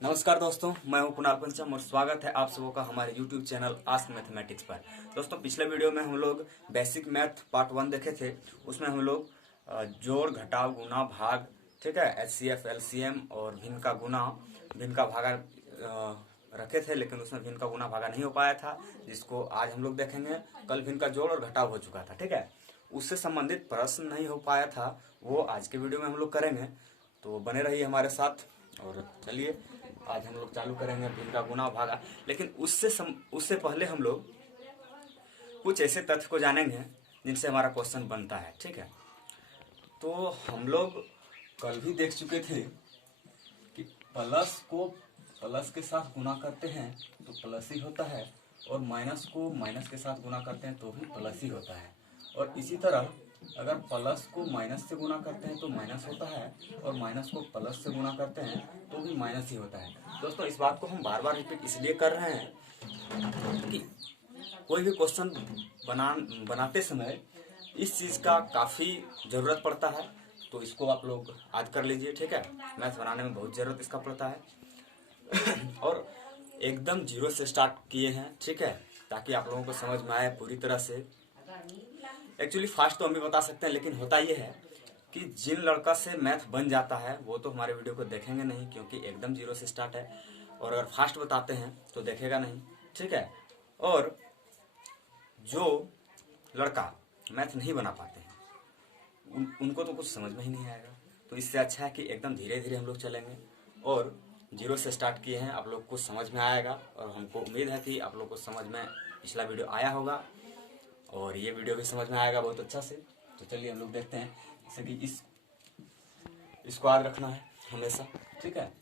नमस्कार दोस्तों, मैं हूं कुणाल पंचम और स्वागत है आप सबों का हमारे YouTube चैनल आस्क मैथमेटिक्स पर। दोस्तों, पिछले वीडियो में हम लोग बेसिक मैथ पार्ट 1 देखे थे। उसमें हम लोग जोड़, घटाव, गुना, भाग, ठीक है, HCF, LCM और भिन्न का गुना, भिन्न का भागा रखे थे, लेकिन उसमें भिन्न का गुना भागा नहीं हो पाया था, जिसको आज हम लोग देखेंगे। कल भिन्न का जोड़ और घटाव हो चुका था, ठीक है। उससे संबंधित प्रश्न नहीं हो पाया था, वो आज के वीडियो में हम लोग करेंगे, तो बने रहिए हमारे साथ। और चलिए आज हम लोग चालू करेंगे भिन्न का गुना भागा। लेकिन उससे पहले हम लोग कुछ ऐसे तथ्य को जानेंगे जिनसे हमारा क्वेश्चन बनता है, ठीक है। तो हम लोग कल भी देख चुके थे कि प्लस को प्लस के साथ गुना करते हैं तो प्लस ही होता है, और माइनस को माइनस के साथ गुना करते हैं तो भी प्लस ही होता है। और इसी तरह अगर प्लस को माइनस से गुना करते हैं तो माइनस होता है, और माइनस को प्लस से गुना करते हैं तो भी माइनस ही होता है। दोस्तों, इस बात को हम बार बार रिपीट इसलिए कर रहे हैं कि कोई भी क्वेश्चन बनाते समय इस चीज का काफी जरूरत पड़ता है। तो इसको आप लोग आज कर लीजिए, ठीक है। मैथ बनाने में बहुत जरूरत इसका पड़ता है और एकदम जीरो से स्टार्ट किए हैं, ठीक है, ताकि आप लोगों को समझ में आए पूरी तरह से। एक्चुअली फास्ट तो हम भी बता सकते हैं, लेकिन होता यह है कि जिन लड़का से मैथ बन जाता है वो तो हमारे वीडियो को देखेंगे नहीं, क्योंकि एकदम जीरो से स्टार्ट है। और अगर फास्ट बताते हैं तो देखेगा नहीं, ठीक है। और जो लड़का मैथ नहीं बना पाते हैं उनको तो कुछ समझ में ही नहीं आएगा। तो इससे अच्छा है कि एकदम धीरे धीरे हम लोग चलेंगे, और जीरो से स्टार्ट किए हैं, आप लोग को समझ में आएगा। और हमको उम्मीद है कि आप लोग को समझ में पिछला वीडियो आया होगा और ये वीडियो भी समझ में आएगा बहुत अच्छा से। तो चलिए हम लोग देखते हैं, जैसे कि इसको याद रखना है हमेशा, ठीक है।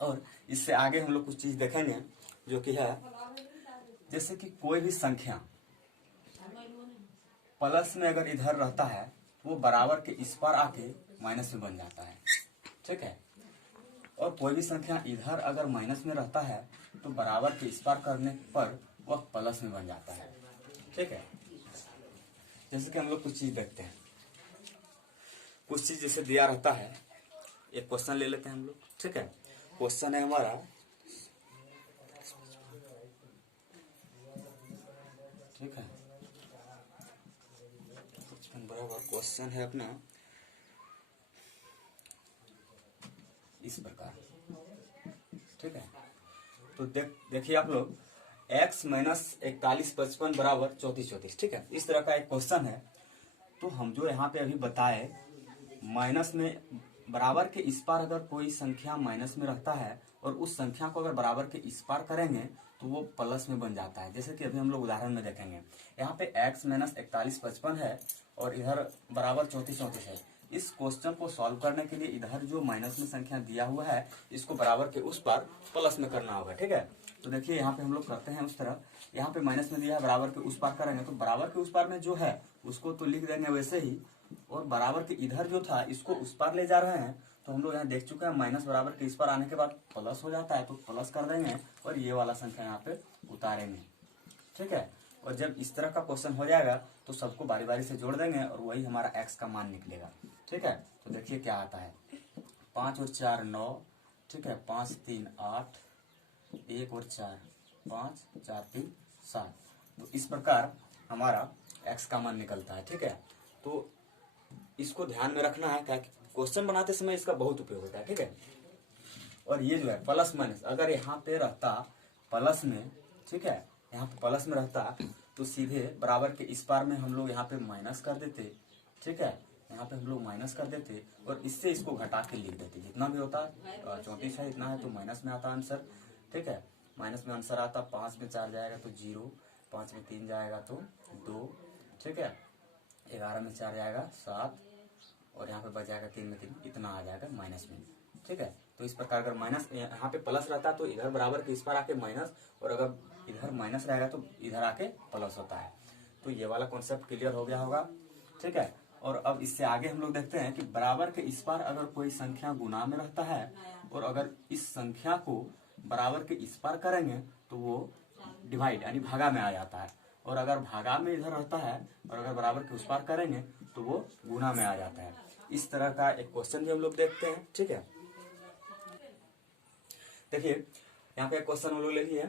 और इससे आगे हम लोग कुछ चीज देखेंगे जो कि है, जैसे कि कोई भी संख्या प्लस में अगर इधर रहता है वो बराबर के इस पार आके माइनस में बन जाता है, ठीक है। और कोई भी संख्या इधर अगर माइनस में रहता है तो बराबर के इस पार करने पर वह प्लस में बन जाता है, ठीक है। जैसे कि हम लोग कुछ चीज देखते हैं, कुछ चीज जैसे दिया रहता है। एक क्वेश्चन ले लेते हैं हम लोग, ठीक है। क्वेश्चन है हमारा, ठीक है, बराबर क्वेश्चन है अपना इस प्रकार, ठीक है। तो देखिए आप लोग, x माइनस 4155 बराबर 3434, ठीक है, इस तरह का एक क्वेश्चन है। तो हम जो यहाँ पे अभी बताए, माइनस में बराबर के इस पार अगर कोई संख्या माइनस में रहता है और उस संख्या को अगर बराबर के इस पार करेंगे तो वो प्लस में बन जाता है। जैसे कि अभी हम लोग उदाहरण में देखेंगे, यहाँ पे x माइनस 4155 है और इधर बराबर 3434 है। इस क्वेश्चन को सॉल्व करने के लिए इधर जो माइनस में संख्या दिया हुआ है इसको बराबर के उस पार प्लस में करना होगा, ठीक है। तो देखिए यहाँ पे हम लोग करते हैं उस तरह, यहाँ पे माइनस में दिया है, बराबर के उस पार करेंगे तो बराबर के उस पार में जो है उसको तो लिख देंगे वैसे ही, और बराबर के इधर जो था इसको उस पार ले जा रहे हैं। तो हम लोग यहाँ देख चुके हैं माइनस बराबर के इस पार आने के बाद प्लस हो जाता है, तो प्लस कर देंगे और ये वाला संख्या यहाँ पे उतारेंगे, ठीक है। और जब इस तरह का क्वेश्चन हो जाएगा तो सबको बारी बारी से जोड़ देंगे और वही हमारा x का मान निकलेगा, ठीक है। तो देखिए क्या आता है, 5 और 4 9, ठीक है, 5 3 8, 1 और 4 5, 4 3 7। तो इस प्रकार हमारा x का मान निकलता है, ठीक है। तो इसको ध्यान में रखना है, ताकि क्वेश्चन बनाते समय इसका बहुत उपयोग होता है, ठीक है। और ये जो है प्लस माइनस, अगर यहाँ पे रहता प्लस में, ठीक है, यहाँ पे प्लस में रहता तो सीधे बराबर के इस पार में हम लोग यहाँ पे माइनस कर देते, ठीक है, यहाँ पे हम लोग माइनस कर देते और इससे इसको घटा के लिख देते। जितना भी होता 34 है, इतना है तो माइनस में आता आंसर, ठीक है। माइनस में आंसर आता, 5 में 4 जाएगा तो 0, 5 में 3 जाएगा तो 2, ठीक है, 11 में 4 जाएगा 7, और यहाँ पे बच जाएगा 3 में 3, इतना आ जाएगा माइनस में, ठीक है। तो इस प्रकार अगर माइनस यहाँ पे प्लस रहता तो इधर बराबर के इस पर आके माइनस, और अगर इधर माइनस रहेगा तो इधर आके प्लस होता है। तो ये वाला कॉन्सेप्ट क्लियर हो गया होगा, ठीक है। और अब इससे आगे हम लोग देखते हैं कि बराबर के इस पार अगर कोई संख्या गुना में रहता है और अगर इस संख्या को बराबर के इस पार करेंगे तो वो डिवाइड यानी भागा में आ जाता है, और अगर भागा में इधर रहता है और अगर बराबर के उस पार करेंगे तो वो गुना में आ जाता है। इस तरह का एक क्वेश्चन भी हम लोग देखते हैं, ठीक है। देखिए यहाँ पे क्वेश्चन हम लोग ले लिए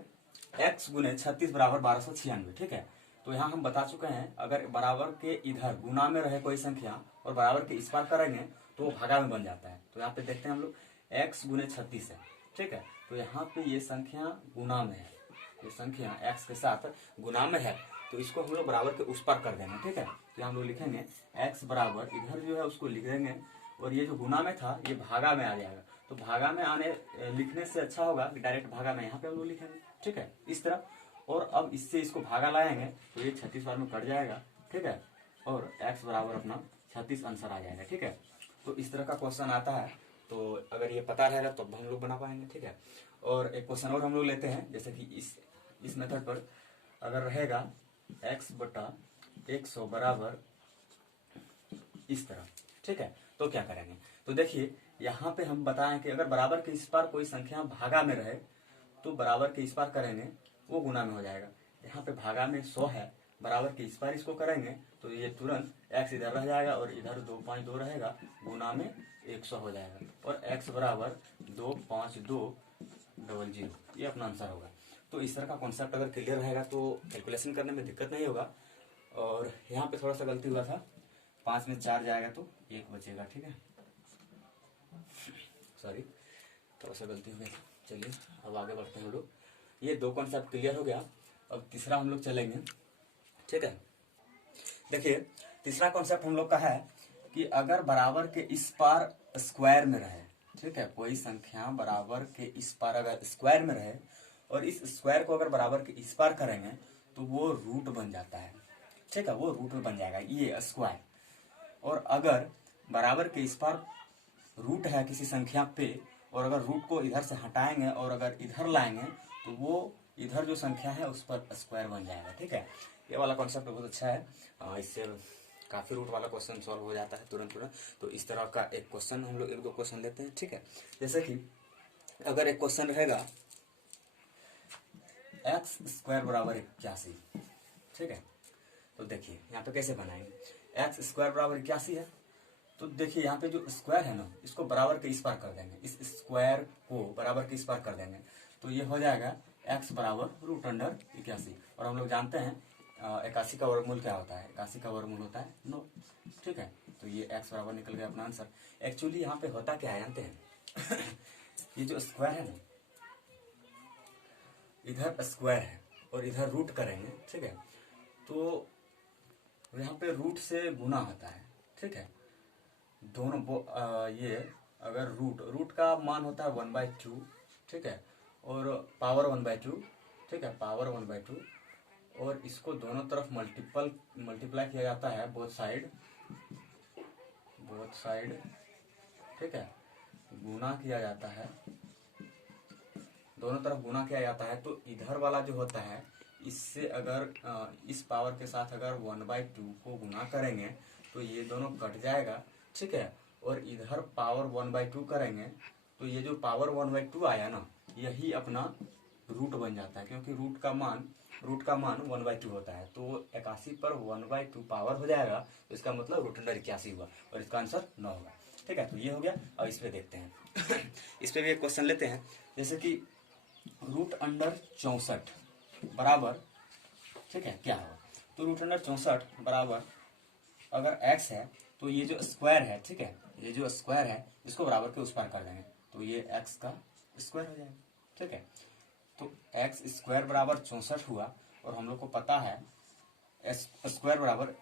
x गुने 36 बराबर 1296, ठीक है। तो यहाँ हम बता चुके हैं अगर बराबर के इधर गुना में रहे कोई संख्या और बराबर के इस पार करेंगे तो वो भागा में बन जाता है। तो यहाँ पे देखते हैं हम लोग x गुने 36 है, ठीक है। तो यहाँ पे ये संख्या गुना में है, ये संख्या x के साथ गुना में है, तो इसको हम लोग बराबर के उस पार कर देंगे, ठीक है। तो यहाँ हम लोग लिखेंगे x बराबर इधर जो है उसको लिख देंगे और ये जो गुना में था ये भागा में आ जाएगा। तो भागा में आने लिखने से अच्छा होगा कि डायरेक्ट भागा में यहाँ पे हम लोग लिखेंगे, ठीक है, इस तरह। और अब इससे इसको भागा लाएंगे तो ये 36 बार में कट जाएगा, ठीक है, और x बराबर अपना 36 आंसर आ जाएगा, ठीक है। तो इस तरह का क्वेश्चन आता है, तो अगर ये पता रहेगा तो हम लोग बना पाएंगे, ठीक है। और एक क्वेश्चन और हम लोग लेते हैं, जैसे कि इस मेथड पर अगर रहेगा x बटा 100 बराबर इस तरह, ठीक है, तो क्या करेंगे। तो देखिए यहाँ पे हम बताएं कि अगर बराबर के इस पार कोई संख्या भागा में रहे तो बराबर के इस पार करेंगे वो गुना में हो जाएगा। यहाँ पे भागा में 100 है, बराबर के इस पार इसको करेंगे तो ये तुरंत x इधर रह जाएगा और इधर 252 रहेगा, गुना में 100 हो जाएगा और x बराबर 25200, ये अपना आंसर होगा। तो इस तरह का कॉन्सेप्ट अगर क्लियर रहेगा तो कैलकुलेशन करने में दिक्कत नहीं होगा। और यहाँ पे थोड़ा सा गलती हुआ था, 5 में 4 जाएगा तो 1 बचेगा, ठीक है, सॉरी थोड़ा सा गलती हो गई। चलिए अब आगे बढ़ते हैं हम लोग। ये 2 कॉन्सेप्ट क्लियर हो गया, अब तीसरा हम लोग चलेंगे, ठीक है। देखिए तीसरा कॉन्सेप्ट हम लोग का है कि अगर बराबर के इस पार स्क्वायर में रहे, ठीक है, कोई संख्या बराबर के इस पार अगर स्क्वायर में रहे और इस स्क्वायर को अगर बराबर के इस पार करेंगे तो वो रूट बन जाता है, ठीक है, वो रूट में बन जाएगा ये स्क्वायर। और अगर बराबर के इस पार रूट है किसी संख्या पे और अगर रूट को इधर से हटाएंगे और अगर इधर लाएंगे तो वो इधर जो संख्या है उस पर स्क्वायर बन जाएगा, ठीक है। ये वाला कॉन्सेप्ट बहुत अच्छा है, इससे काफी रूट वाला क्वेश्चन सॉल्व हो जाता है तुरंत तुरंत। तो इस तरह का एक क्वेश्चन हम लोग 1-2 क्वेश्चन लेते हैं, ठीक है। जैसे कि अगर एक क्वेश्चन रहेगा x² बराबर 81, ठीक है। तो देखिए यहाँ पे कैसे बनाएंगे, x² बराबर 81 है, तो देखिए यहाँ पे जो स्क्वायर है ना इसको बराबर के इस पार कर देंगे, इस स्क्वायर को बराबर के इस पार कर देंगे तो ये हो जाएगा x बराबर √81। और हम लोग जानते हैं 81 का वर्गमूल क्या होता है, 81 का वर्गमूल होता है 9, ठीक है। तो ये x बराबर निकल गया अपना आंसर। एक्चुअली यहाँ पे होता क्या है जानते हैं ये जो स्क्वायर है ना इधर स्क्वायर है और इधर रूट करेंगे, ठीक है, तो यहाँ पे रूट से गुना होता है, ठीक है, दोनों ये अगर रूट का मान होता है 1/2, ठीक है, और पावर 1/2, ठीक है, पावर 1/2, और इसको दोनों तरफ मल्टीप्लाई किया जाता है बोथ साइड, ठीक है, गुना किया जाता है, दोनों तरफ गुना किया जाता है। तो इधर वाला जो होता है इससे अगर इस पावर के साथ अगर 1/2 को गुना करेंगे तो ये दोनों कट जाएगा, ठीक है, और इधर पावर 1/2 करेंगे तो ये जो पावर 1/2 आया ना यही अपना रूट बन जाता है, क्योंकि रूट का मान 1/2 होता है। तो 81 पर 1/2 पावर हो जाएगा, तो इसका मतलब √81 हुआ और इसका आंसर 9 होगा, ठीक है। तो ये हो गया। अब इस पे देखते हैं इस पे भी एक क्वेश्चन लेते हैं, जैसे कि √64 बराबर, ठीक है, क्या होगा। तो √64 बराबर अगर x है तो ये जो स्क्वायर है, ठीक है, ये जो स्क्वायर है इसको बराबर के उस पार कर देंगे तो ये x का स्क्वायर हो जाएगा, ठीक है। तो x² बराबर 64 हुआ और हम लोग को पता है s² बराबर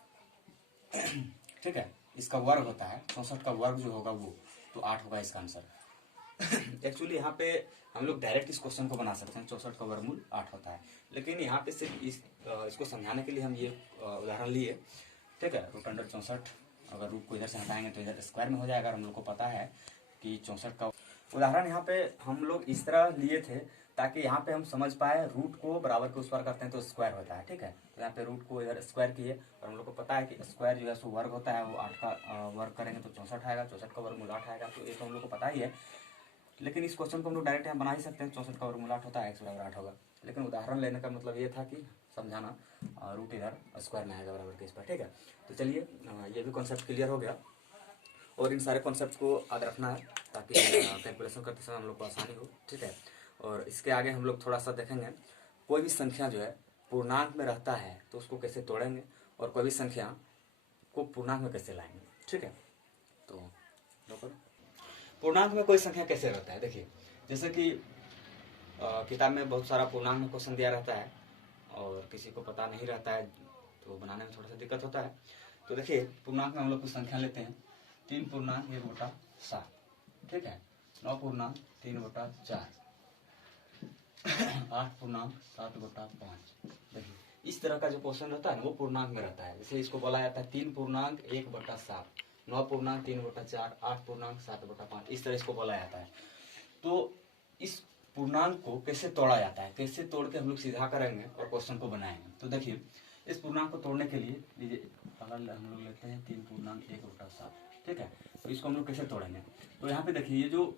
ठीक है इसका वर्ग होता है, 64 का वर्ग जो होगा वो तो 8 होगा इसका आंसर। एक्चुअली यहाँ पे हम लोग डायरेक्ट इस क्वेश्चन को बना सकते हैं, 64 का वर्गमूल 8 होता है, लेकिन यहाँ पे सिर्फ इसको समझाने के लिए हम ये उदाहरण लिए, ठीक है। √64 अगर रूट को इधर से हटाएंगे तो इधर स्क्वायर में हो जाएगा। हम लोग को पता है कि 64 का उदाहरण यहाँ पे हम लोग इस तरह लिए थे ताकि यहाँ पे हम समझ पाए रूट को बराबर के उस पार करते हैं तो स्क्वायर होता है, ठीक है। तो यहाँ पे रूट को इधर स्क्वायर किए और हम लोग को पता है कि स्क्वायर जो है सो वर्ग होता है, वो 8 का वर्ग करेंगे तो 64 आएगा, 64 का वर्गमूल 8 आएगा, तो ये तो हम लोग को पता ही है। लेकिन इस क्वेश्चन को हम लोग डायरेक्ट यहाँ बना ही सकते हैं, 64 का वर्गमूल 8 होता है, x बराबर 8 होगा। लेकिन उदाहरण लेने का मतलब ये था कि समझाना रूट इधर स्क्वायर में आएगा बराबर के इस पर, ठीक है। तो चलिए ये भी कॉन्सेप्ट क्लियर हो गया और इन सारे कॉन्सेप्ट को याद रखना है ताकि कैलकुलेशन करते समय हम लोग को आसानी हो, ठीक है। और इसके आगे हम लोग थोड़ा सा देखेंगे कोई भी संख्या जो है पूर्णांक में रहता है तो उसको कैसे तोड़ेंगे, और कोई भी संख्या को पूर्णांक में कैसे लाएंगे। ठीक है, तो पूर्णांक में कोई संख्या कैसे रहता है, देखिए जैसे कि किताब में बहुत सारा पूर्णांक में क्वेश्चन दिया रहता है और किसी को पता नहीं रहता है तो बनाने में थोड़ा सा दिक्कत होता है। तो देखिए पूर्णांक में हम लोग कुछ संख्या लेते हैं 3.1/7, ठीक है, 9.3/4, 8.7/5। देखिए इस तरह का जो क्वेश्चन रहता है ना वो पूर्णांक में रहता है। जैसे इसको बोला जाता है 3.1/7, 9.3/4, 8.7/5, इस तरह इसको बोला जाता है। तो इस पूर्णांक को कैसे तोड़ा जाता है, कैसे तोड़ के हम लोग सीधा करेंगे और क्वेश्चन को बनाएंगे। तो देखिए इस पूर्णांक को तोड़ने के लिए लीजिए हम लोग लेते हैं 3.1/7, ठीक है। तो इसको हम लोग कैसे तोड़ेंगे, तो यहाँ पे देखिए ये जो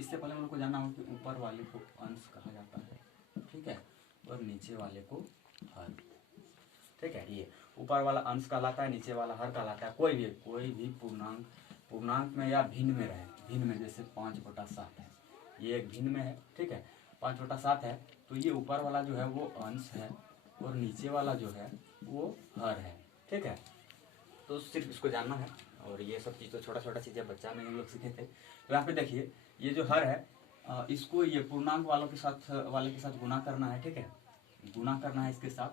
इससे पहले हम लोग को जानना होगा कि ऊपर वाले को अंश कहा जाता है, ठीक है, और नीचे वाले को हर, ठीक है। ये ऊपर वाला अंश कहलाता है, नीचे वाला हर कहलाता है। कोई भी पूर्णांक में या भिन्न में रहे, भिन्न में जैसे 5/7 है, ये एक भिन्न में है, ठीक है, 5/7 है, तो ये ऊपर वाला जो है वो अंश है और नीचे वाला जो है वो हर है, ठीक है। तो सिर्फ इसको जानना है, और ये सब चीज़ तो छोटा छोटा चीज़ें बच्चा में हम लोग सीखे थे। तो यहाँ पे देखिए ये जो हर है इसको ये पूर्णांक वाले के साथ गुना करना है, ठीक है, गुना करना है इसके साथ।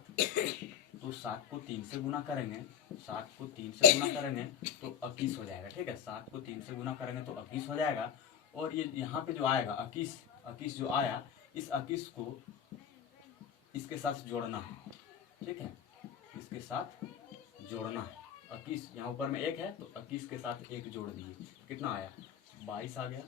तो 7 को 3 से गुना करेंगे, 7 को 3 से गुना करेंगे तो 21 हो जाएगा, ठीक है। 7 को 3 से गुना करेंगे तो 21 हो जाएगा। और ये यहाँ पे जो आएगा 21 जो आया, इस 21 को इसके साथ जोड़ना है, ठीक है, इसके साथ जोड़ना है। 21 यहाँ ऊपर में 1 है तो 21 के साथ 1 जोड़ दिए, कितना आया, 22 आ गया।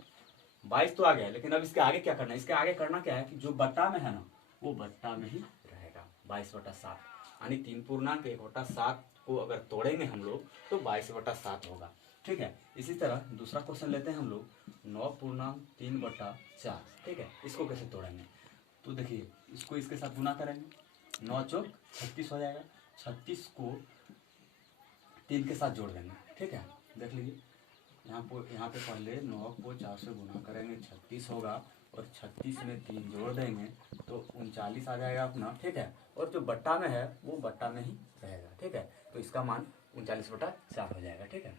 22 तो आ गया, लेकिन अब इसके आगे क्या करना है, इसके आगे करना क्या है कि जो बट्टा में है ना वो बट्टा में ही रहेगा, 22/7, यानी 3.1/7 को अगर तोड़ेंगे हम लोग तो 22/7 होगा, ठीक है। इसी तरह दूसरा क्वेश्चन लेते हैं हम लोग 9.3/4, ठीक है, इसको कैसे तोड़ेंगे। तो देखिए इसको इसके साथ गुना करेंगे, 9 चौक 36 हो जाएगा, 36 को 3 के साथ जोड़ देंगे, ठीक है। देख लीजिए यहाँ पे पहले 9 को 4 से गुना करेंगे 36 होगा, और 36 में 3 जोड़ देंगे तो 39 आ जाएगा अपना, ठीक है। और जो बट्टा में है वो बट्टा में ही रहेगा, ठीक है। तो इसका मान 39/4 हो जाएगा, ठीक है।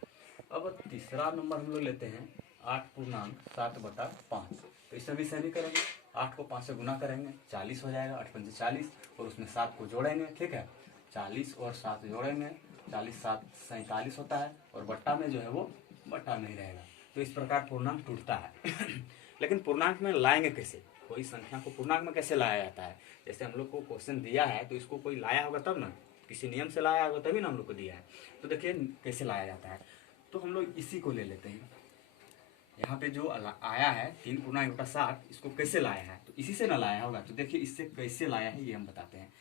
अब तीसरा नंबर हम लोग लेते हैं 8.7/5। तो इसमें भी सेम ही करेंगे, 8 को 5 से गुना करेंगे 40 हो जाएगा, 8 पंचे 40, और उसमें 7 को जोड़ेंगे, ठीक है, 40 और 7 जोड़ेंगे, 40 7 47 होता है, और बट्टा में जो है वो बट्टा नहीं रहेगा। तो इस प्रकार पूर्णांक टूटता है। लेकिन पूर्णांक में लाएंगे कैसे, कोई संख्या को पूर्णांक में कैसे लाया जाता है। जैसे हम लोग को क्वेश्चन दिया है तो इसको कोई लाया होगा तब ना, किसी नियम से लाया होगा तभी ना हम लोग को दिया है। तो देखिए कैसे लाया जाता है, तो हम लोग इसी को ले लेते हैं। यहाँ पे जो आया है 3.1/7, इसको कैसे लाया है, तो इसी से ना लाया होगा। तो देखिए इससे कैसे लाया है ये हम बताते हैं।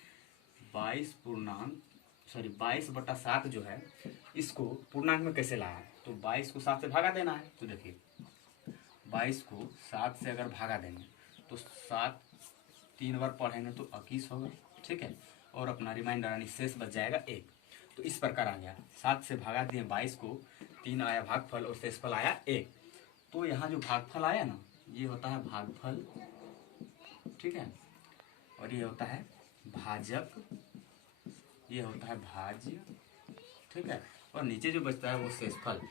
22/7 जो है इसको पूर्णांक में कैसे लाया है, तो 22 को 7 से भागा देना है। तो देखिए 22 को 7 से अगर भागा देंगे तो 7 3 बार पढ़ेंगे तो 21 होगा, ठीक है, और अपना रिमाइंडर यानी शेष बच जाएगा 1। तो इस प्रकार आ गया, 7 से भागा दिए 22 को, 3 आया भागफल और शेषफल आया 1। तो यहाँ जो भागफल आया ना ये होता है भागफल, ठीक है, और ये होता है भाजक, ये होता है भाज्य, ठीक है, और नीचे जो बचता है वो शेषफल,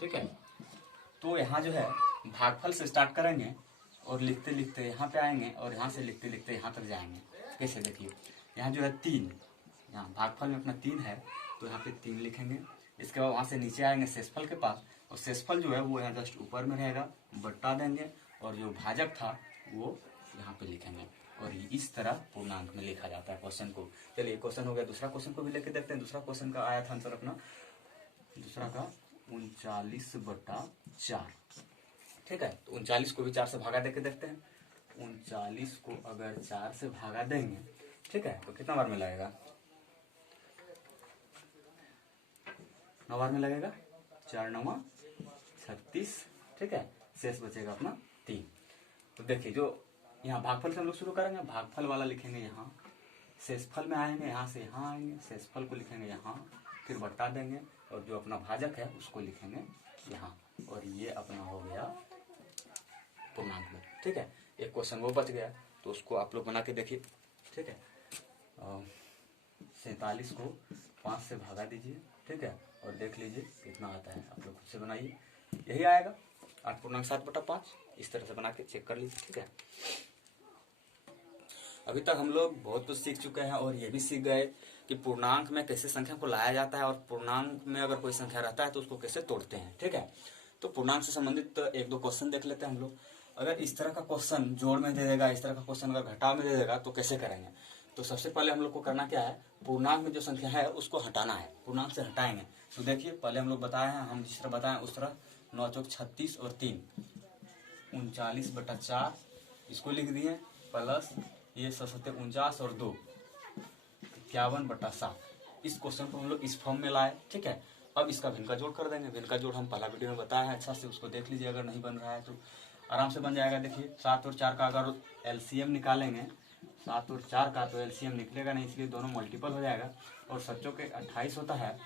ठीक है। तो यहाँ जो है भागफल से स्टार्ट करेंगे और लिखते लिखते यहाँ पे आएंगे, और यहाँ से लिखते लिखते यहाँ तक जाएंगे। कैसे, देखिए यहाँ जो है 3, यहाँ भागफल में अपना 3 है तो यहाँ पे 3 लिखेंगे। इसके बाद वहाँ से नीचे आएंगे शेषफल के पास, और शेषफल जो है वो यहाँ जस्ट ऊपर में रहेगा, बट्टा देंगे, और जो भाजक था वो यहाँ पे लिखेंगे। और इस तरह पूर्णांक में लिखा जाता है क्वेश्चन को। चलिए क्वेश्चन हो गया, दूसरा क्वेश्चन को भी लेके देखते हैं। दूसरा क्वेश्चन का आया था आंसर अपना, दूसरा का 39/4, ठीक है। तो 39 को भी 4 से भागा देके देखते हैं। 39 को अगर 4 से भागा देंगे, ठीक है, तो कितना बार में लगेगा, 9 बार में लगेगा, 4 9 36, ठीक है, शेष बचेगा अपना 3। तो देखिए जो यहाँ भागफल से हम लोग शुरू करेंगे, भागफल वाला लिखेंगे यहाँ, शेषफल में आएंगे, यहाँ से यहाँ आएंगे, शेषफल को लिखेंगे यहाँ, फिर बट्टा देंगे, और जो अपना भाजक है उसको लिखेंगे यहाँ, और ये अपना हो गया पूर्णांक में। ठीक है, एक क्वेश्चन वो बच गया, तो उसको आप लोग बना के देखिए। ठीक है, 47 को 5 से भागा दीजिए। ठीक है, और देख लीजिए कितना आता है, आप लोग खुद से बनाइए, यही आएगा 8.7/5। इस तरह से बना के चेक कर लीजिए। ठीक है, अभी तक हम लोग बहुत कुछ सीख चुके हैं और ये भी सीख गए कि पूर्णांक में कैसे संख्या को लाया जाता है और पूर्णांक में अगर कोई संख्या रहता है तो उसको कैसे तोड़ते हैं। ठीक है, तो पूर्णांक से संबंधित एक दो क्वेश्चन देख लेते हैं हम लोग। अगर इस तरह का क्वेश्चन जोड़ में दे देगा, इस तरह का क्वेश्चन अगर घटाव में दे देगा तो कैसे करेंगे। तो सबसे पहले हम लोग को करना क्या है, पूर्णांक में जो संख्या है उसको हटाना है, पूर्णांक से हटाएंगे। तो देखिए पहले हम लोग बताए हैं, हम जिस तरह बताए उस तरह 9 चौक 36 और 3 39/4 इसको लिख दिए, प्लस ये 49 और 2 51/7। इस क्वेश्चन को हम लोग इस फॉर्म में लाए। ठीक है, अब इसका भिन्न का जोड़ कर देंगे। भिन्न का जोड़ हम पहला वीडियो में बताया है, अच्छा से उसको देख लीजिए, अगर नहीं बन रहा है तो आराम से बन जाएगा। देखिए 7 और 4 का अगर एलसीएम निकालेंगे, 7 और 4 का तो एलसीएम निकलेगा नहीं, इसलिए दोनों मल्टीपल हो जाएगा। और 7 के 28 होता है।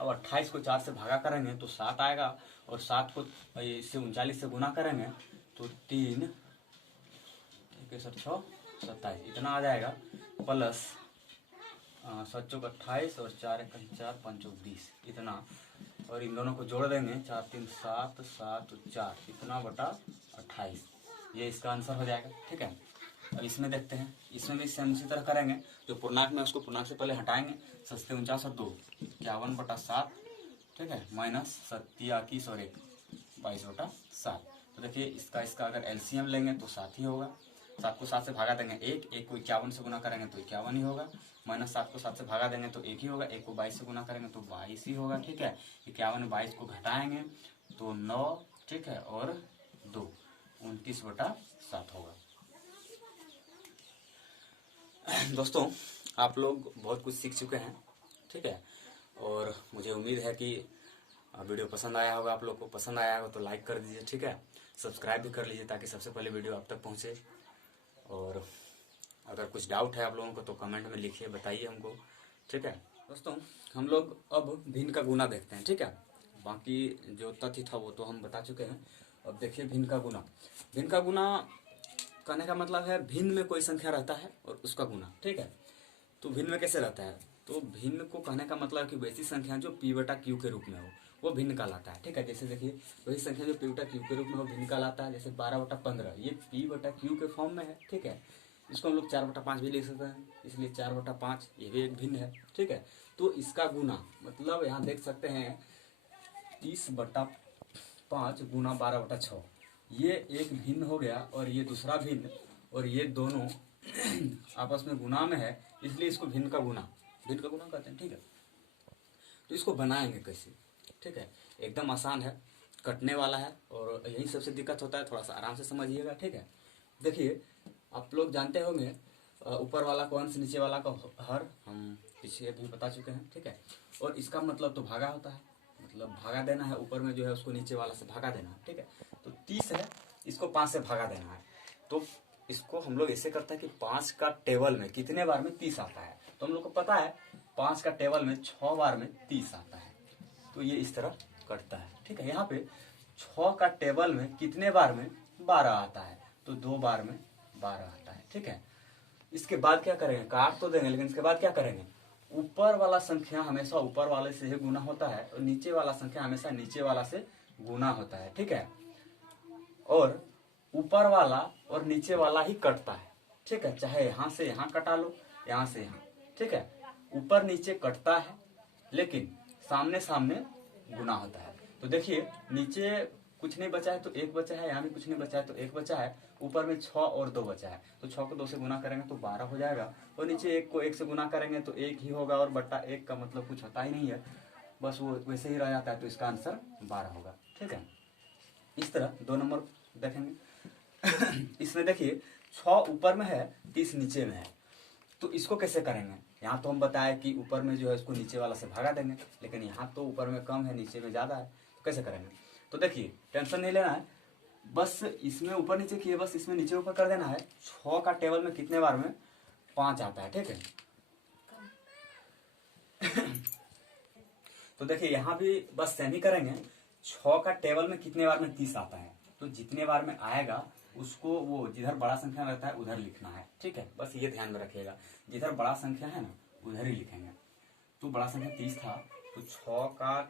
अब 28 को 4 से भागा करेंगे तो 7 आएगा, और 7 को इससे 39 से गुना करेंगे तो 3 सर 6 27 इतना आ जाएगा, प्लस 7 चौक 28 और 4 1 4 5 चौक 20 इतना, और इन दोनों को जोड़ देंगे 4 3 7 7 4 इतना बटा 28, ये इसका आंसर हो जाएगा। ठीक है, अब इसमें देखते हैं, इसमें भी सेम उसी तरह करेंगे। जो पूर्णांक में उसको पूर्णांक से पहले हटाएंगे, 49 और 2 51/7। ठीक है, माइनस 27 और 1 22/7। तो देखिए इसका अगर एलसीएम लेंगे तो 7 ही होगा। 7 को 7 से भागा देंगे 1 को 51 से गुना करेंगे तो 51 ही होगा, माइनस 7 को 7 से भागा देंगे तो 1 ही होगा, 1 को 22 से गुना करेंगे तो 22 ही होगा। ठीक है, 51 22 को घटाएंगे तो 9, ठीक है, और 2 29/7 होगा। दोस्तों आप लोग बहुत कुछ सीख चुके हैं। ठीक है, और मुझे उम्मीद है कि वीडियो पसंद आया होगा, आप लोग को पसंद आया होगा तो लाइक कर दीजिए। ठीक है, सब्सक्राइब भी कर लीजिए ताकि सबसे पहले वीडियो आप तक पहुंचे। और अगर कुछ डाउट है आप लोगों को तो कमेंट में लिखिए, बताइए हमको। ठीक है दोस्तों, हम लोग अब भिन्न का गुना देखते हैं। ठीक है, बाकी जो तथ्य था वो तो हम बता चुके हैं। अब देखिए भिन्न का गुना। भिन्न का गुना कहने का मतलब है भिन्न में कोई संख्या रहता है और उसका गुना। ठीक है, तो भिन्न में कैसे रहता है, तो भिन्न को कहने का मतलब कि वैसी संख्या जो p/q के रूप में हो वो भिन्न कहलाता है। ठीक है, जैसे देखिए वही संख्या जो p/q के रूप में हो भिन्न कहलाता है। जैसे 12/15 ये p/q के फॉर्म में है। ठीक है, इसको हम लोग 4/5 भी लिख सकते हैं, इसलिए 4/5 ये भी एक भिन्न है। ठीक है, तो इसका गुना मतलब यहाँ देख सकते हैं 30/5 गुना 12/6 ये एक भिन्न हो गया, और ये दूसरा भिन्न, और ये दोनों आपस में गुना में है, इसलिए इसको भिन्न का गुना कहते हैं। ठीक है, तो इसको बनाएंगे कैसे। ठीक है, एकदम आसान है, कटने वाला है, और यही सबसे दिक्कत होता है, थोड़ा सा आराम से समझिएगा। ठीक है, देखिए आप लोग जानते होंगे ऊपर वाला को अंश नीचे वाला का हर, हम पीछे भी बता चुके हैं। ठीक है, और इसका मतलब तो भागा होता है, मतलब भागा देना है, ऊपर में जो है उसको नीचे वाला से भागा देना है। ठीक है, तो 30 है, इसको 5 से भागा देना है। तो इसको हम लोग ऐसे करते हैं कि 5 का टेबल में कितने बार में 30 आता है, तो हम लोग को पता है 5 का टेबल में 6 बार में 30 आता है, तो ये इस तरह कटता है। ठीक है, यहाँ पे 6 का टेबल में कितने बार में 12 आता है, तो 2 बार में 12 आता है। ठीक है, इसके बाद क्या करेंगे, काट तो देंगे, लेकिन इसके बाद क्या करेंगे, ऊपर वाला संख्या हमेशा ऊपर वाले से ही गुना होता है, और नीचे वाला संख्या हमेशा नीचे वाला से गुना होता है। ठीक है, और ऊपर वाला और नीचे वाला ही कटता है। ठीक है, चाहे यहाँ से यहाँ कटा लो, यहाँ से यहाँ। ठीक है, ऊपर नीचे कटता है, लेकिन सामने सामने गुना होता है। तो देखिए नीचे कुछ नहीं बचा है तो 1 बचा है, यहाँ भी कुछ नहीं बचा है तो 1 बचा है, ऊपर में 6 और 2 बचा है, तो 6 को 2 से गुना करेंगे तो 12 हो जाएगा, और नीचे 1 को 1 से गुना करेंगे तो 1 ही होगा, और बट्टा 1 का मतलब कुछ होता ही नहीं है, बस वो वैसे ही रह जाता है, तो इसका आंसर 12 होगा। ठीक है, इस तरह 2 नंबर देखेंगे। इसमें देखिए 6 ऊपर में है, 30 नीचे में है, तो इसको कैसे करेंगे। यहाँ तो हम बताए कि ऊपर में जो है इसको नीचे वाला से भागा देंगे, लेकिन यहाँ तो ऊपर में कम है नीचे में ज़्यादा है, तो कैसे करेंगे। तो देखिए टेंशन नहीं लेना है, बस इसमें ऊपर नीचे किए, बस इसमें नीचे ऊपर कर देना है। 6 का टेबल में कितने बार में 5 आता है। ठीक है, तो देखिए यहाँ भी बस सेम ही करेंगे। 6 का टेबल में कितने बार में 30 आता है, तो जितने बार में आएगा उसको वो जिधर बड़ा संख्या रहता है उधर लिखना है, ठीक है। बस ये ध्यान में रखिएगा, जिधर बड़ा संख्या है ना उधर ही लिखेंगे। तो बड़ा संख्या 30 था, तो 6 का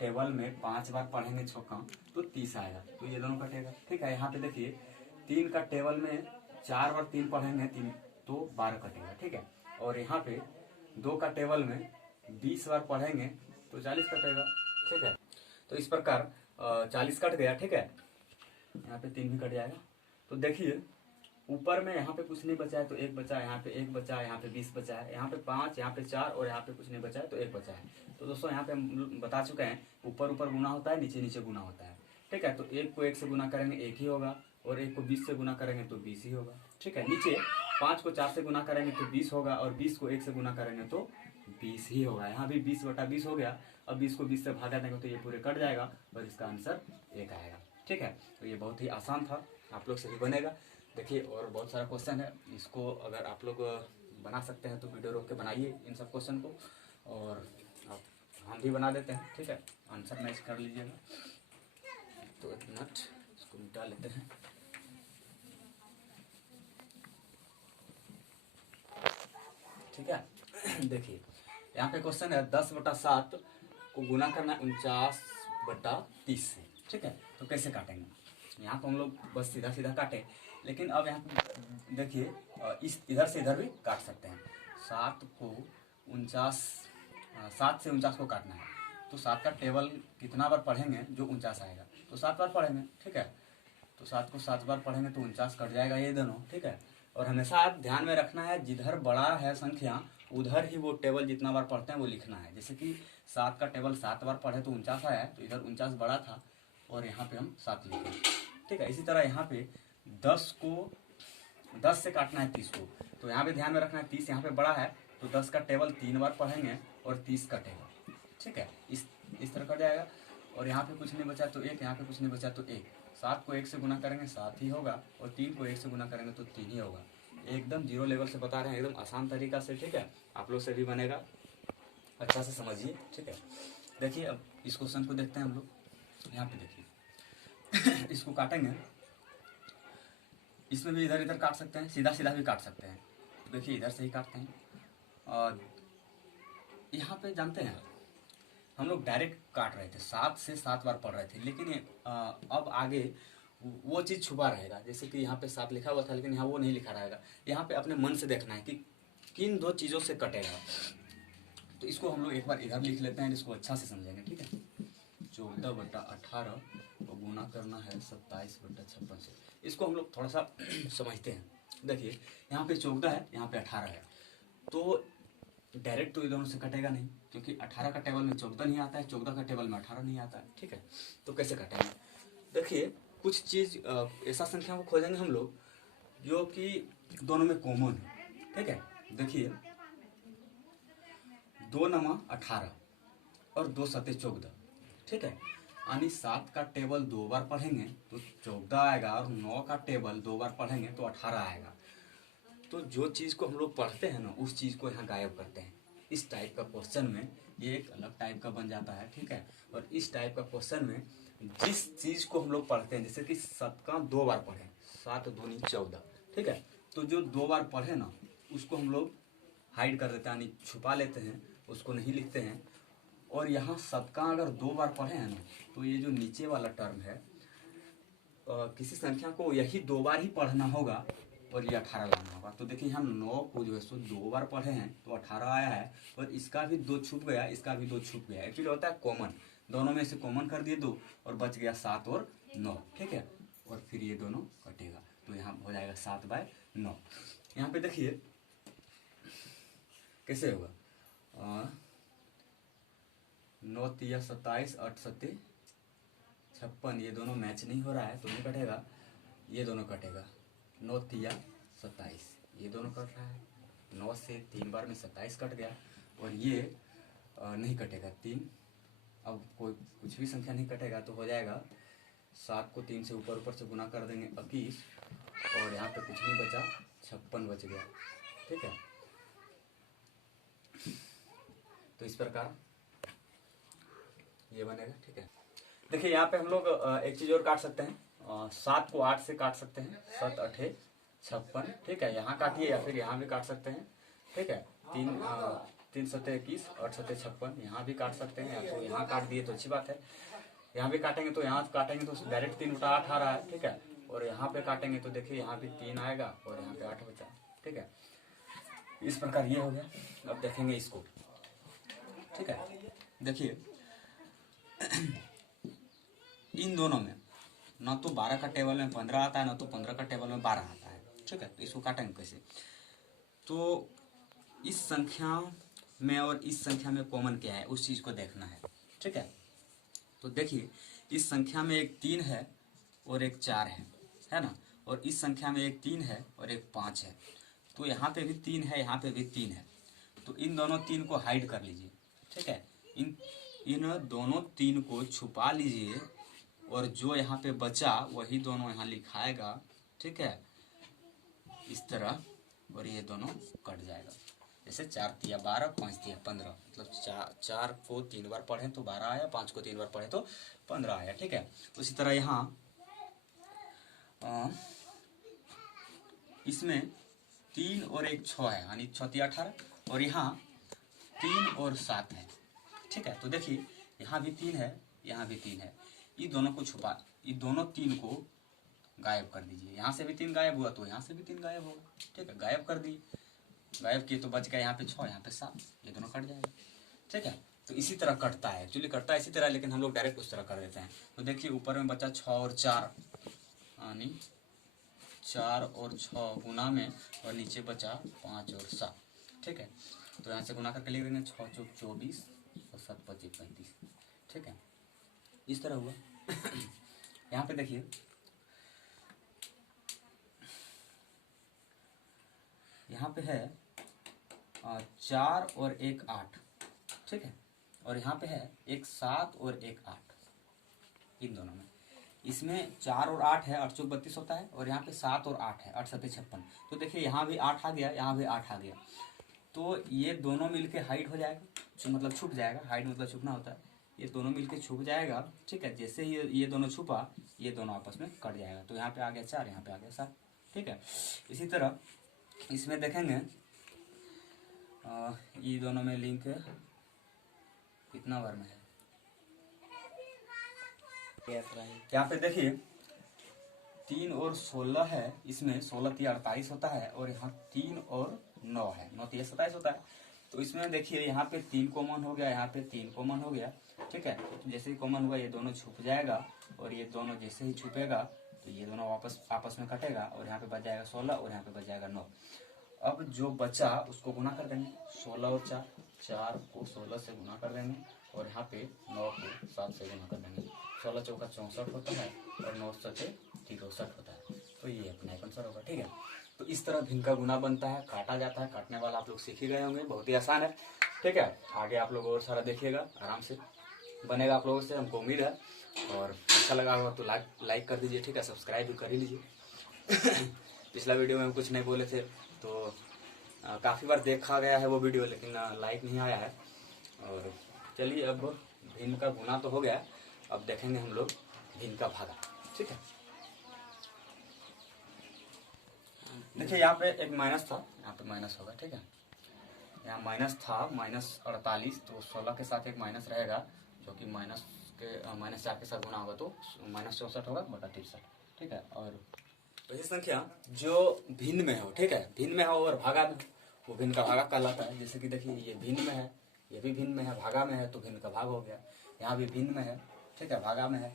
टेबल में 5 बार पढ़ेंगे छक्का तो 30 आएगा, तो ये दोनों कटेगा, ठीक है। यहाँ पे देखिए 3 का टेबल में 4 बार 3 पढ़ेंगे 3 तो 12 कटेगा, ठीक है। और यहाँ पे 2 का टेबल में 20 बार पढ़ेंगे तो 40 कटेगा, ठीक है। तो इस प्रकार 40 कट गया, ठीक है। यहाँ पे 3 भी कट जाएगा। तो देखिए ऊपर में यहाँ पे कुछ नहीं बचा है तो 1 बचा है, यहाँ पे 1 बचा है, यहाँ पे 20 बचा है, यहाँ पे 5, यहाँ पे 4 और यहाँ पे कुछ नहीं बचा है तो 1 बचा है। तो दोस्तों यहाँ पे हम बता चुके हैं ऊपर ऊपर गुना होता है, नीचे नीचे गुना होता है, ठीक है। तो 1 को 1 से गुना करेंगे 1 ही होगा, और 1 को 20 से गुना करेंगे तो 20 ही होगा, ठीक है। नीचे 5 को 4 से गुना करेंगे तो 20 होगा, और 20 को 1 से गुना करेंगे तो 20 ही होगा। यहाँ भी 20/20 हो गया। अब 20 को 20 से भागा देंगे तो ये पूरे कट जाएगा और इसका आंसर 1 आएगा, ठीक है। तो ये बहुत ही आसान था, आप लोग से भी बनेगा। देखिए और बहुत सारा क्वेश्चन है, इसको अगर आप लोग बना सकते हैं तो वीडियो रोक के बनाइए इन सब क्वेश्चन को, और आप हम भी बना देते हैं, ठीक है। आंसर मैच कर लीजिएगा। तो 1 मिनट इसको मिटा लेते हैं। ठीक है। देखिए यहाँ पे क्वेश्चन है 10/7 को गुना करना 49/30 से, ठीक है। तो कैसे काटेंगे, यहाँ तो हम लोग बस सीधा सीधा काटे, लेकिन अब यहाँ पे देखिए इस इधर से इधर भी काट सकते हैं। 7 से 49 को काटना है, तो 7 का टेबल कितना बार पढ़ेंगे जो 49 आएगा, तो 7 बार पढ़ेंगे, ठीक है। तो 7 को 7 बार पढ़ेंगे तो 49 कट जाएगा ये दोनों, ठीक है। और हमेशा आप ध्यान में रखना है जिधर बड़ा है संख्या उधर ही वो टेबल जितना बार पढ़ते हैं वो लिखना है। जैसे कि 7 का टेबल 7 बार पढ़े तो 49 आया है, तो इधर 49 बड़ा था और यहाँ पे हम 7 लिखे, ठीक है। इसी तरह यहाँ पे 10 से काटना है 30 को, तो यहाँ पे ध्यान में रखना है 30 यहाँ पे बड़ा है, तो 10 का टेबल 3 बार पढ़ेंगे और 30 कटेगा, ठीक है। इस तरह कट जाएगा। और यहाँ पे कुछ नहीं बचा तो 1, यहाँ पे कुछ नहीं बचा तो 1। 7 को 1 से गुना करेंगे 7 ही होगा, और 3 को 1 से गुना करेंगे तो 3 ही होगा। एकदम 0 लेवल से बता रहे हैं, एकदम आसान तरीका से, ठीक है। आप लोग से भी बनेगा, अच्छा से समझिए, ठीक है। देखिए अब इस क्वेश्चन को देखते हैं हम लोग। यहाँ पे देखिए इसको काटेंगे, इसमें भी इधर इधर काट सकते हैं, सीधा सीधा भी काट सकते हैं। देखिए इधर से ही काटते हैं, और यहाँ पे जानते हैं हम लोग डायरेक्ट काट रहे थे, 7 से 7 बार पढ़ रहे थे, लेकिन अब आगे वो चीज़ छुपा रहेगा। जैसे कि यहाँ पे 7 लिखा हुआ था लेकिन यहाँ वो नहीं लिखा रहेगा। यहाँ पे अपने मन से देखना है कि किन 2 चीज़ों से कटेगा। तो इसको हम लोग एक बार इधर लिख लेते हैं, इसको अच्छा से समझेंगे, ठीक है। 14/18 को गुना करना है 27/56 से। इसको हम लोग थोड़ा सा समझते हैं। देखिए यहाँ पे 14 है, यहाँ पे 18 है, तो डायरेक्ट तो ये दोनों से कटेगा नहीं, क्योंकि 18 का टेबल में 14 नहीं आता है, 14 का टेबल में 18 नहीं आता है, ठीक है। तो कैसे कटेंगे, देखिए कुछ चीज़ ऐसा संख्या को खोजेंगे हम लोग जो कि दोनों में कॉमन है, ठीक है। देखिए 2 9 18 और 2 7 14, ठीक है। यानी 7 का टेबल 2 बार पढ़ेंगे तो 14 आएगा, और 9 का टेबल 2 बार पढ़ेंगे तो 18 आएगा। तो जो चीज़ को हम लोग पढ़ते हैं ना उस चीज़ को यहाँ गायब करते हैं। इस टाइप का क्वेश्चन में ये एक अलग टाइप का बन जाता है, ठीक है। और इस टाइप का क्वेश्चन में जिस चीज़ को हम लोग पढ़ते हैं, जैसे कि 7 का 2 बार पढ़े, 7 दूनी 14, ठीक है। तो जो 2 बार पढ़े ना उसको हम लोग हाइड कर देते हैं, यानी छुपा लेते हैं, उसको नहीं लिखते हैं। और यहाँ 7 का अगर 2 बार पढ़े हैं ना तो ये जो नीचे वाला टर्म है किसी संख्या को यही 2 बार ही पढ़ना होगा और ये 18 लाना होगा। तो देखिए हम 9 को जो है सो 2 बार पढ़े हैं तो 18 आया है, और इसका भी 2 छुप गया, इसका भी 2 छुप गया। फिर होता है कॉमन, दोनों में से कॉमन कर दिए 2 और बच गया 7 और 9, ठीक है। और फिर ये दोनों कटेगा, तो यहाँ हो जाएगा 7/9। यहाँ पे देखिए कैसे होगा, 9 तिया 27, 8 सत्ते 56, ये दोनों मैच नहीं हो रहा है तो नहीं कटेगा, ये दोनों कटेगा। 9 तिया 27, ये दोनों कट रहा है, 9 से 3 बार में 27 कट गया, और ये नहीं कटेगा 3। अब कोई कुछ भी संख्या नहीं कटेगा तो हो जाएगा 7 को 3 से ऊपर से गुना कर देंगे 21, और यहाँ पे कुछ नहीं बचा, 56 बच गया, ठीक है। तो इस प्रकार ये बनेगा, ठीक है। देखिए यहाँ पे हम लोग एक चीज़ और काट सकते हैं, 7 को 8 से काट सकते हैं, 7 8 56, ठीक है, यहाँ काटिए या फिर यहाँ भी काट सकते हैं, ठीक है। 3 7 21, 8 7 56, यहाँ भी काट सकते हैं, तो यहाँ काट दिए तो अच्छी बात है। यहाँ भी काटेंगे तो यहाँ काटेंगे तो डायरेक्ट 3 बटा 8 आ रहा है, ठीक है। और यहाँ पे काटेंगे तो देखिए यहाँ भी 3 आएगा और यहाँ पे 8 बचा, ठीक है। इस प्रकार ये हो गया। अब देखेंगे इसको, ठीक है। देखिए इन दोनों में ना तो 12 का टेबल में 15 आता है, ना तो 15 का टेबल में 12 आता है, ठीक है। तो इसको काटेंगे कैसे? तो इस संख्या में और इस संख्या में कॉमन क्या है उस चीज को देखना है, ठीक है। तो देखिए इस संख्या में एक 3 है और एक 4 है ना। और इस संख्या में एक 3 है और एक 5 है। तो यहाँ पे भी 3 है, यहाँ पे भी 3 है। तो इन दोनों 3 को हाइड कर लीजिए, ठीक है। इन दोनों 3 को छुपा लीजिए और जो यहाँ पे बचा वही दोनों यहाँ लिखाएगा, ठीक है, इस तरह। और ये दोनों कट जाएगा। जैसे 4 तिया 12, 5 तिया 15, मतलब 4 को 3 बार पढ़े तो 12 आया, 5 को 3 बार पढ़े तो 15 आया, ठीक है। उसी तरह यहाँ इसमें 3 और एक 6 है, यानी 6 तिया 18, और यहाँ 3 और 7 है, ठीक है। तो देखिए यहाँ भी 3 है, यहाँ भी 3 है। ये दोनों को छुपा, ये दोनों 3 को गायब कर दीजिए। यहाँ से भी 3 गायब हुआ तो यहाँ से भी 3 गायब होगा, ठीक है। गायब कर दी, गायब किए तो बच गया यहाँ पे 6, यहाँ पे 7, ये दोनों कट जाएगा, ठीक है। तो इसी तरह कटता है, एक्चुअली कटता है इसी तरह, लेकिन हम लोग डायरेक्ट उस तरह कर देते हैं। तो देखिए ऊपर में बचा 6 और 4, यानी 4 और 6 गुना में, और नीचे बचा 5 और 7, ठीक है। तो यहाँ से गुना करके लिख देंगे 6 चौक 24 और 7 25 35, ठीक है। इस तरह हुआ। यहाँ पे देखिए यहाँ पे है 4 और एक 8, ठीक है। और यहाँ पे है एक 7 और एक 8, इन दोनों में। इसमें 4 और 8 है, 8 चौक 32 होता है, और यहाँ पे 7 और 8 है, 8 7 56। तो देखिए यहाँ भी 8 आ गया, यहाँ भी 8 आ गया। तो ये दोनों मिलके हाइड हो जाएगा, मतलब छुप जाएगा। हाइड मतलब छुपना होता है। ये दोनों मिलके छुप जाएगा, ठीक है। जैसे ही ये दोनों छुपा, ये दोनों आपस में कट जाएगा। तो यहाँ पे आ गया 4, यहाँ पे आ गया 7, ठीक है। इसी तरह इसमें देखेंगे ये दोनों में लिंक कितना बार में है, यहाँ पे देखिए 3 और 16 है, इसमें 16 तिया 48 होता है, और यहाँ 3 और 9 है, 9 तिया 27 होता है। तो इसमें देखिए यहाँ पे 3 कॉमन हो गया, यहाँ पे 3 कॉमन हो गया, ठीक है। तो जैसे ही कॉमन हुआ ये दोनों छुप जाएगा, और ये दोनों जैसे ही छुपेगा तो ये दोनों वापस आपस में कटेगा, और यहाँ पे बच जाएगा 16 और यहाँ पे बच जाएगा 9। अब जो बचा उसको गुना कर देंगे, 16 और 4, 4 को 16 से गुना कर देंगे, और यहाँ पे 9 को 7 से गुना कर देंगे। 16 चौका 64 होता है, और 9 सते 63 होता है। तो ये अपना एक आंसर होगा, ठीक है। तो इस तरह भिन्न का गुना बनता है, काटा जाता है। काटने वाला आप लोग सीख ही गए होंगे, बहुत ही आसान है, ठीक है। आगे आप लोग और सारा देखिएगा, आराम से बनेगा आप लोगों से, हमको उम्मीद है। और अच्छा लगा होगा तो लाइक कर दीजिए, ठीक है। सब्सक्राइब भी कर ही लीजिए। पिछला वीडियो में हम कुछ नहीं बोले थे, तो काफ़ी बार देखा गया है वो वीडियो, लेकिन लाइक नहीं आया है। और चलिए अब भिन्न का गुना तो हो गया, अब देखेंगे हम लोग भिन्न का भागा, ठीक है। देखिए यहाँ पे एक माइनस था, यहाँ पे माइनस होगा, ठीक है। यहाँ माइनस था, -48, तो 16 के साथ एक माइनस रहेगा, जो कि -4 के साथ गुना होगा तो -64 होगा बटा 63, ठीक है। और वही संख्या जो भिन्न में हो, ठीक है, भिन्न में हो और भागा में, वो भिन्न का भागा कहलाता है। जैसे कि देखिए ये भिन्न में है, ये भी भिन्न में है, भागा में है, तो भिन्न का भाग हो गया। यहाँ भी भिन्न में है, ठीक है, भागा में है।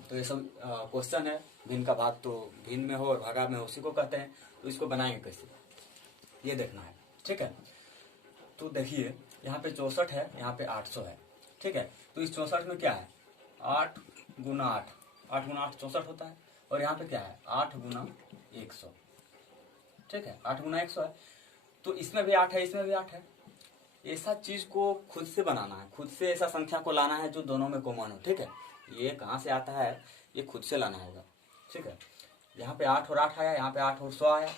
तो ये सब क्वेश्चन है, भिन्न का भाग तो भिन्न में हो और भागा में हो, उसी को कहते हैं। तो इसको बनाएंगे कैसे, ये देखना है, ठीक है। तो देखिए यहाँ पे 64 है, यहाँ पे 800 है, ठीक है। तो इस 64 में क्या है, 8 गुना 8, 8 गुना 8 64 होता है। और यहाँ पे क्या है, 8 गुना 100, ठीक है, 8 गुना 100 है। तो इसमें भी 8 है, इसमें भी 8 है। ऐसा चीज को खुद से बनाना है, खुद से ऐसा संख्या को लाना है जो दोनों में कॉमन हो, ठीक है। ये कहाँ से आता है, ये खुद से लाना होगा, ठीक है। यहाँ पे 8 और 8 आया, यहाँ पे 8 और 100 आया,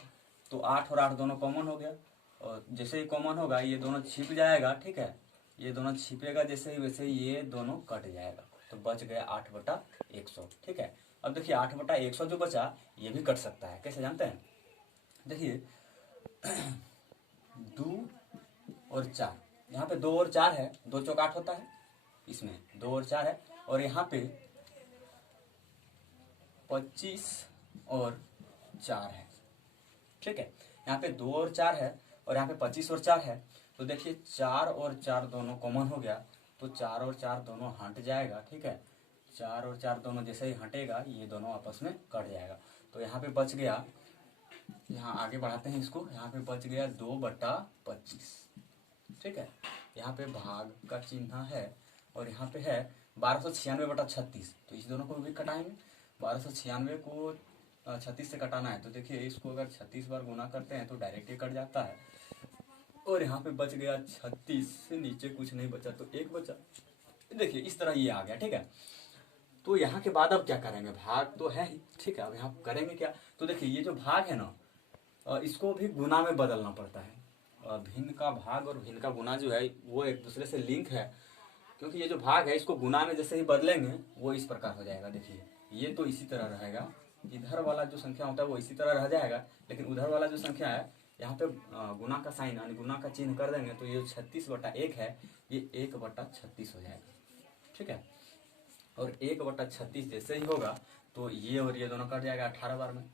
तो 8 और 8 दोनों कॉमन हो गया। और जैसे ही कॉमन होगा ये दोनों छिप जाएगा, ठीक है। ये दोनों छिपेगा जैसे ही, वैसे ही ये दोनों कट जाएगा, तो बच गया 8 बटा 100, ठीक है। अब देखिए 8/100 जो बचा ये भी कट सकता है, कैसे जानते हैं? देखिए 2 और 4, यहाँ पे 2 और 4 है, 2 चौक 8 होता है, इसमें 2 और 4 है, और यहाँ पे 25 और 4 है, ठीक है। यहाँ पे 2 और 4 है और यहाँ पे 25 और 4 है, तो देखिए 4 और 4 दोनों कॉमन हो गया, तो 4 और 4 दोनों हट जाएगा, ठीक है। 4 और 4 दोनों जैसे ही हटेगा ये दोनों आपस में कट जाएगा, तो यहाँ पे बच गया, यहाँ आगे बढ़ाते हैं इसको, यहाँ पे बच गया 2/25, ठीक है। यहाँ पे भाग का चिन्ह है और यहाँ पे है 1296/36, तो इस दोनों को भी कटाएंगे। 1296 को 36 से कटाना है, तो देखिए इसको अगर 36 बार गुना करते हैं तो डायरेक्ट ही कट जाता है, और यहाँ पे बच गया 36, से नीचे कुछ नहीं बचा तो 1 बचा। देखिए इस तरह ये आ गया, ठीक है। तो यहाँ के बाद अब क्या करेंगे, भाग तो है ही, ठीक है। अब यहाँ करेंगे क्या, तो देखिए ये जो भाग है ना, इसको भी गुना में बदलना पड़ता है। भिन्न का भाग और भिन्न का गुना जो है वो एक दूसरे से लिंक है, क्योंकि ये जो भाग है इसको गुना में जैसे ही बदलेंगे वो इस प्रकार हो जाएगा। देखिए ये तो इसी तरह रहेगा, इधर वाला जो संख्या होता है वो इसी तरह रह जाएगा, लेकिन उधर वाला जो संख्या है यहाँ पे गुना का साइन यानी गुना का चिन्ह कर देंगे, तो ये 36/1 है, ये 1/36 हो जाएगा, ठीक है। और 1/36 जैसे ही होगा तो ये और ये दोनों कट जाएगा 18 बार में,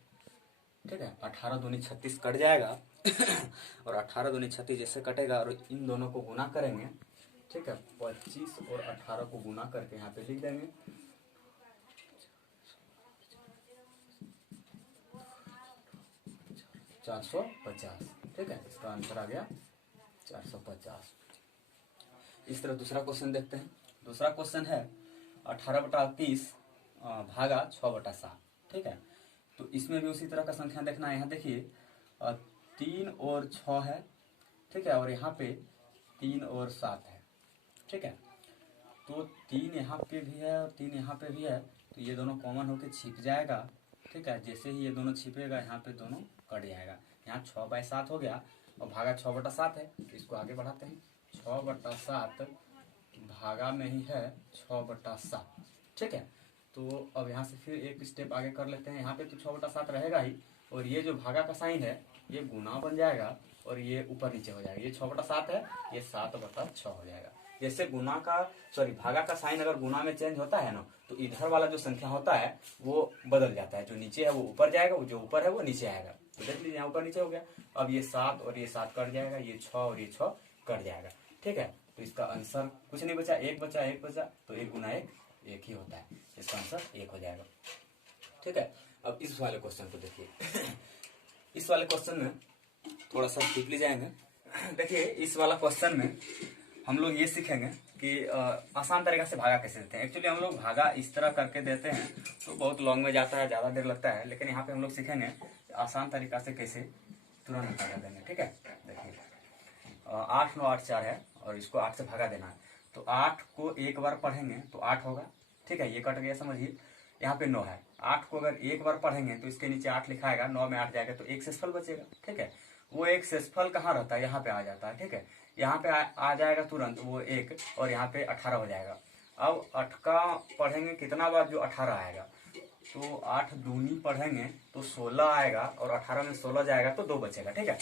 ठीक है। 18 दूनी 36 कट जाएगा और 18 दूनी 36 जैसे कटेगा और इन दोनों को गुना करेंगे, ठीक है। 25 और 18 को गुना करके यहाँ पे लिख देंगे, 450, ठीक है। इसका आंसर आ गया 450। इस तरह दूसरा क्वेश्चन देखते हैं। दूसरा क्वेश्चन है 18/30 भागा 6/7, ठीक है। तो इसमें भी उसी तरह का संख्या देखना है। यहाँ देखिए 3 और 6 है, ठीक है, और यहाँ पे 3 और 7 है, ठीक है। तो 3 यहाँ पे भी है और 3 यहाँ पे भी है, तो ये दोनों कॉमन होके छिप जाएगा, ठीक है। जैसे ही ये दोनों छिपेगा यहाँ पे दोनों कट जाएगा। यहाँ 6/7 हो गया और भागा 6/7 है, तो इसको आगे बढ़ाते हैं। 6/7 भागा में ही है 6/7, ठीक है। तो अब यहाँ से फिर एक स्टेप आगे कर लेते हैं। यहाँ पे तो 6/7 रहेगा ही, और ये जो भागा का साइन है ये गुना बन जाएगा और ये ऊपर नीचे हो जाएगा। ये 6/7 है, ये 7/6 हो जाएगा। जैसे गुना का भागा का साइन अगर गुना में चेंज होता है ना, तो इधर वाला जो संख्या होता है वो बदल जाता है, जो नीचे है वो ऊपर जाएगा, वो जो ऊपर है वो नीचे आएगा। तो देख लीजिए यहाँ ऊपर नीचे हो गया। अब ये 7 और ये 7 कट जाएगा, ये 6 और ये 6 कट जाएगा, ठीक है। तो इसका आंसर कुछ नहीं बचा, 1 बचा, 1 बचा, तो 1 गुना 1 1 ही होता है, इसका आंसर 1 हो जाएगा, ठीक है। अब इस वाले क्वेश्चन को देखिए। इस वाले क्वेश्चन में थोड़ा सा डीपली जाएंगे। देखिए इस वाला क्वेश्चन में हम लोग ये सीखेंगे कि आसान तरीका से भागा कैसे देते हैं। एक्चुअली हम लोग भागा इस तरह करके देते हैं तो बहुत लॉन्ग में जाता है, ज़्यादा देर लगता है, लेकिन यहाँ पे हम लोग सीखेंगे आसान तरीका से कैसे तुरंत भागा देंगे, ठीक है। देखिए 8 9 8 4 है और इसको 8 से भागा देना है, तो 8 को एक बार पढ़ेंगे तो 8 होगा, ठीक है। ये कट गया, समझिए। यहाँ पे 9 है, 8 को अगर एक बार पढ़ेंगे तो इसके नीचे 8 लिखा आएगा, 9 में 8 जाएगा तो एक शेषफल बचेगा, ठीक है। वो एक शेषफल कहाँ रहता है, यहाँ पे आ जाता है, ठीक है। यहाँ पे आ जाएगा तुरंत वो 1 और यहाँ पे 18 हो जाएगा। अब 8 का पढ़ेंगे कितना बार, जो 18 आएगा, तो 8 दूनी पढ़ेंगे तो 16 आएगा और 18 में 16 जाएगा तो 2 बचेगा, ठीक है।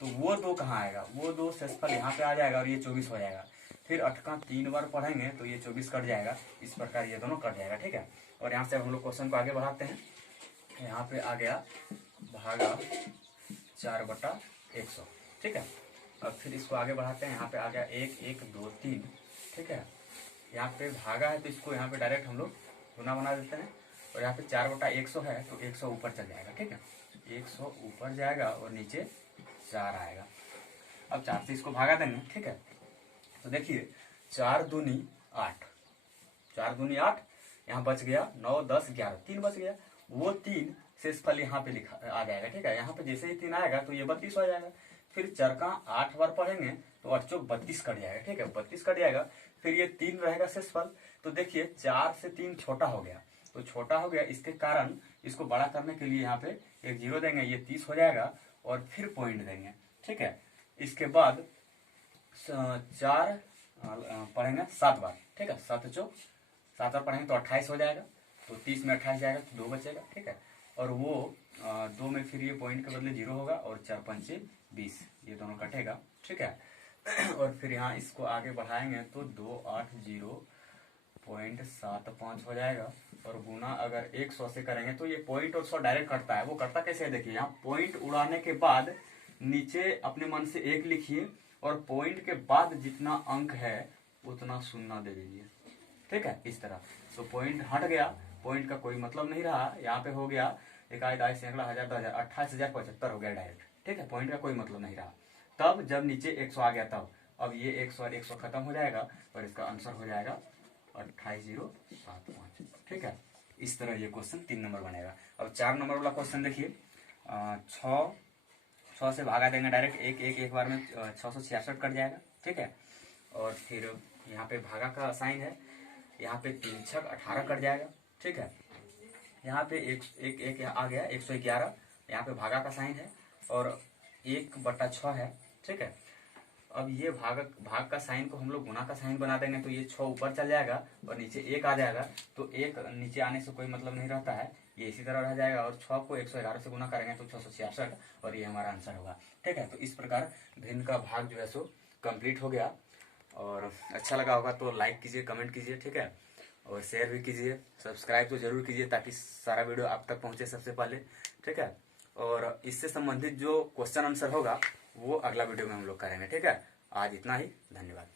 तो वो 2 कहाँ आएगा, वो 2 शेषफल यहाँ पे आ जाएगा और ये 24 हो जाएगा। फिर 8 का 3 बार पढ़ेंगे तो ये 24 कट जाएगा, इस प्रकार ये दोनों कट जाएगा, ठीक है। और यहाँ से हम लोग क्वेश्चन को आगे बढ़ाते हैं। यहाँ पे आ गया भागा 4/100, ठीक है। अब फिर इसको आगे बढ़ाते हैं। यहाँ पे आ गया 1 1 2 3, ठीक है। यहाँ पे भागा है तो इसको यहाँ पे डायरेक्ट हम लोग गुना बना देते हैं, और यहाँ पे 4/100 है तो 100 ऊपर चल जाएगा, ठीक है। 100 ऊपर जाएगा और नीचे 4 आएगा। अब 4 से इसको भागा देंगे, ठीक है। तो देखिए 4 दूनी 8, 4 दूनी 8, यहाँ बच गया 9 10 11, 3 बच गया। वो 3 शेषफल यहाँ पे लिखा आ जाएगा, ठीक है। यहाँ पे जैसे ही 3 आएगा तो ये 32 हो जाएगा। फिर 4 का 8 बार पढ़ेंगे तो 8 चौक 32 कट जाएगा, ठीक है। 32 कट जाएगा, फिर ये 3 रहेगा शेषफल। तो देखिए 4 से 3 छोटा हो गया, तो छोटा हो गया, इसके कारण इसको बड़ा करने के लिए यहाँ पे एक 0 देंगे, ये 30 हो जाएगा और फिर पॉइंट देंगे, ठीक है। इसके बाद 4 पढ़ेंगे 7 बार, ठीक है। 7 चौक 7 बार पढ़ेंगे तो 28 हो जाएगा। तो 30 में 28 जाएगा तो 2 बचेगा, ठीक है। और वो 2 में फिर ये पॉइंट के बदले 0 होगा और 4 पंचे 20, ये दोनों कटेगा, ठीक है। और फिर यहाँ इसको आगे बढ़ाएंगे तो 280.75 हो जाएगा। और गुना अगर 100 से करेंगे तो ये पॉइंट और 100 डायरेक्ट कटता है। वो कटता कैसे है देखिए, यहाँ पॉइंट उड़ाने के बाद नीचे अपने मन से 1 लिखिए और पॉइंट के बाद जितना अंक है उतना शून्य दे दीजिए, ठीक है, इस तरह। तो पॉइंट हट गया, पॉइंट का कोई मतलब नहीं रहा, यहाँ पे हो गया इकाई दाई सैकड़ा हजार 10,000 28,075 हो गया डायरेक्ट, ठीक है। पॉइंट का कोई मतलब नहीं रहा। तब जब नीचे 100 आ गया तब अब ये 100 और 100 खत्म हो जाएगा और इसका आंसर हो जाएगा 28,075, ठीक है। इस तरह ये क्वेश्चन 3 नंबर बनेगा। अब 4 नंबर वाला क्वेश्चन देखिए, 6 से भागा देंगे डायरेक्ट, एक बार में 666 कट जाएगा, ठीक है। और फिर यहाँ पे भागा का साइन है, यहाँ पे 3 छक 18 कट जाएगा, ठीक है। यहाँ पे एक आ गया 111, यहाँ पे भागा का साइन है और 1/6 है, ठीक है। अब ये भाग का साइन को हम लोग गुना का साइन बना देंगे तो ये 6 ऊपर चल जाएगा और नीचे 1 आ जाएगा, तो 1 नीचे आने से कोई मतलब नहीं रहता है, ये इसी तरह रह जाएगा। और 6 को 111 से गुना करेंगे तो 666 और ये हमारा आंसर होगा, ठीक है। तो इस प्रकार भिन्न का भाग जो है सो कंप्लीट हो गया। और अच्छा लगा होगा तो लाइक कीजिए, कमेंट कीजिए, ठीक है, और शेयर भी कीजिए, सब्सक्राइब तो जरूर कीजिए ताकि सारा वीडियो आप तक पहुंचे सबसे पहले, ठीक है। और इससे संबंधित जो क्वेश्चन आंसर होगा वो अगला वीडियो में हम लोग करेंगे, ठीक है। आज इतना ही, धन्यवाद।